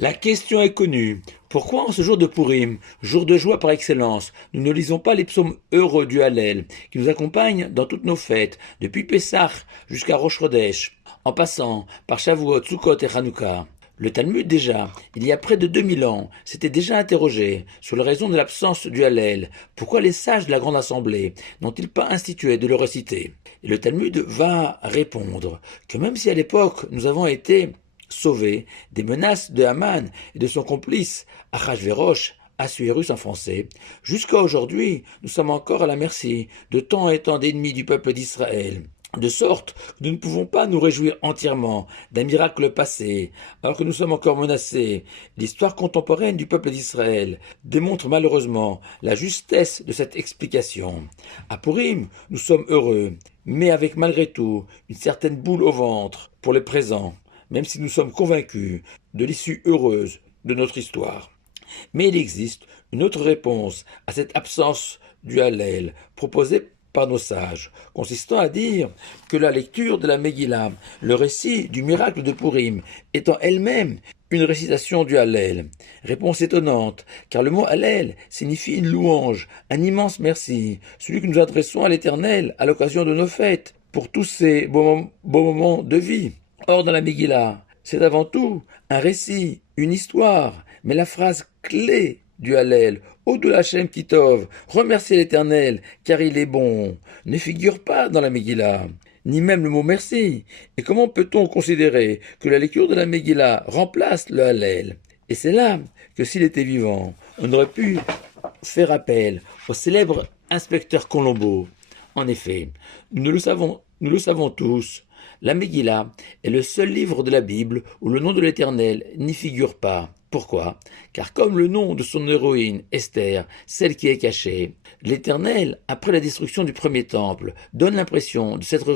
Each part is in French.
La question est connue. Pourquoi en ce jour de Pourim, jour de joie par excellence, nous ne lisons pas les psaumes heureux du Hallel, qui nous accompagnent dans toutes nos fêtes, depuis Pessah jusqu'à Rosh Chodesh, en passant par Shavuot, Sukkot et Hanouka? Le Talmud déjà, il y a près de 2000 ans, s'était déjà interrogé sur la raison de l'absence du Hallel. Pourquoi les sages de la Grande Assemblée n'ont-ils pas institué de le reciter? Et le Talmud va répondre que même si à l'époque nous avons été sauvés des menaces de Haman et de son complice Achashverosh, Assuérus en français, jusqu'à aujourd'hui, nous sommes encore à la merci de tant et tant d'ennemis du peuple d'Israël. De sorte que nous ne pouvons pas nous réjouir entièrement d'un miracle passé, alors que nous sommes encore menacés. L'histoire contemporaine du peuple d'Israël démontre malheureusement la justesse de cette explication. À Purim, nous sommes heureux, mais avec malgré tout une certaine boule au ventre pour le présent, même si nous sommes convaincus de l'issue heureuse de notre histoire. Mais il existe une autre réponse à cette absence du Hallel proposée par nos sages, consistant à dire que la lecture de la Megillah, le récit du miracle de Purim, étant elle-même une récitation du Hallel. Réponse étonnante, car le mot Hallel signifie une louange, un immense merci, celui que nous adressons à l'Éternel à l'occasion de nos fêtes, pour tous ces beaux moments de vie. Or, dans la Megillah, c'est avant tout un récit, une histoire, mais la phrase clé du Hallel, Odou Hashem Kitov, remercier l'Éternel, car il est bon, ne figure pas dans la Megillah, ni même le mot merci. Et comment peut-on considérer que la lecture de la Megillah remplace le Hallel? Et c'est là que s'il était vivant, on aurait pu faire appel au célèbre inspecteur Colombo. En effet, nous le savons tous, la Megillah est le seul livre de la Bible où le nom de l'Éternel n'y figure pas. Pourquoi? Car comme le nom de son héroïne, Esther, celle qui est cachée, l'Éternel, après la destruction du premier temple, donne l'impression de s'être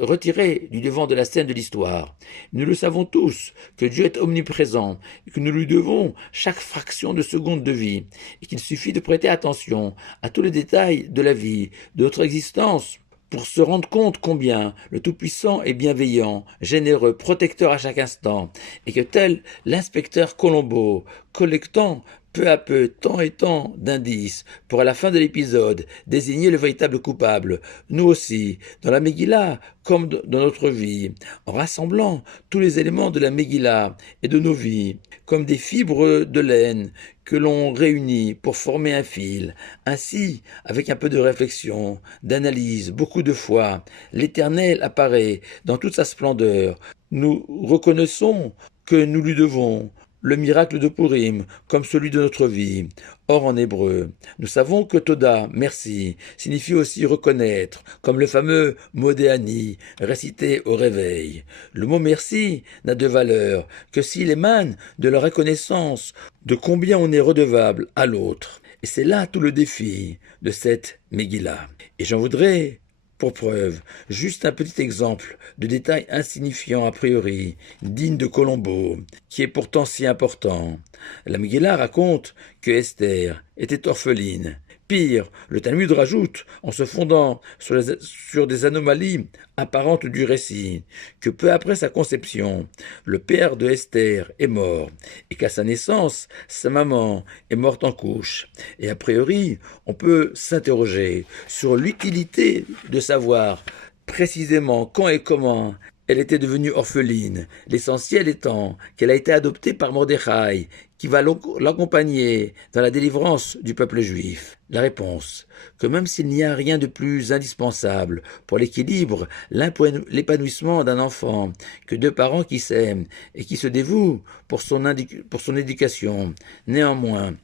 retiré du devant de la scène de l'histoire. Nous le savons tous, que Dieu est omniprésent, et que nous lui devons chaque fraction de seconde de vie, et qu'il suffit de prêter attention à tous les détails de la vie, de notre existence, pour se rendre compte combien le Tout-Puissant est bienveillant, généreux, protecteur à chaque instant, et que tel l'inspecteur Colombo, collectant peu à peu tant et tant d'indices pour à la fin de l'épisode désigner le véritable coupable, nous aussi, dans la Megillah comme dans notre vie, en rassemblant tous les éléments de la Megillah et de nos vies, comme des fibres de laine que l'on réunit pour former un fil. Ainsi, avec un peu de réflexion, d'analyse, beaucoup de fois, l'Éternel apparaît dans toute sa splendeur. Nous reconnaissons que nous lui devons le miracle de Purim, comme celui de notre vie. Or, en hébreu, nous savons que Toda, merci, signifie aussi reconnaître, comme le fameux Modéani, récité au réveil. Le mot merci n'a de valeur que s'il émane de la reconnaissance de combien on est redevable à l'autre. Et c'est là tout le défi de cette Megillah. Et j'en voudrais pour preuve, juste un petit exemple de détail insignifiant a priori, digne de Colombo, qui est pourtant si important. La Megillah raconte que Esther était orpheline. Pire, le Talmud rajoute, en se fondant sur des anomalies apparentes du récit, que peu après sa conception, le père de Esther est mort, et qu'à sa naissance, sa maman est morte en couche. Et a priori, on peut s'interroger sur l'utilité de savoir précisément quand et comment elle était devenue orpheline, l'essentiel étant qu'elle a été adoptée par Mordechai, qui va l'accompagner dans la délivrance du peuple juif. La réponse, que même s'il n'y a rien de plus indispensable pour l'équilibre, l'épanouissement d'un enfant, que deux parents qui s'aiment et qui se dévouent pour son éducation, néanmoins,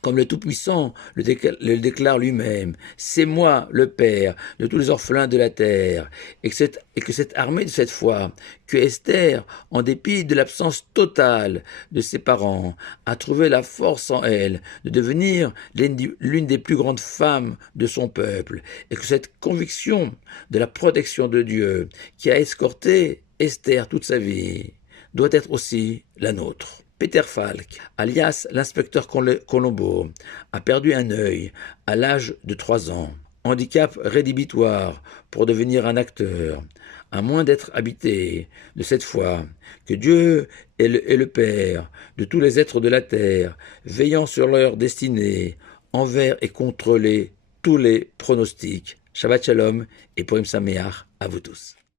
comme le Tout-Puissant le déclare lui-même, c'est moi, le Père, de tous les orphelins de la terre, et que cette armée de cette foi, que Esther, en dépit de l'absence totale de ses parents, a trouvé la force en elle de devenir l'une des plus grandes femmes de son peuple, et que cette conviction de la protection de Dieu, qui a escorté Esther toute sa vie, doit être aussi la nôtre. Peter Falk, alias l'inspecteur Colombo, a perdu un œil à l'âge de 3 ans. handicap rédhibitoire pour devenir un acteur, à moins d'être habité de cette foi, que Dieu est le Père de tous les êtres de la terre, veillant sur leur destinée, envers et contre tous les pronostics. Shabbat Shalom et Purim Sameach à vous tous.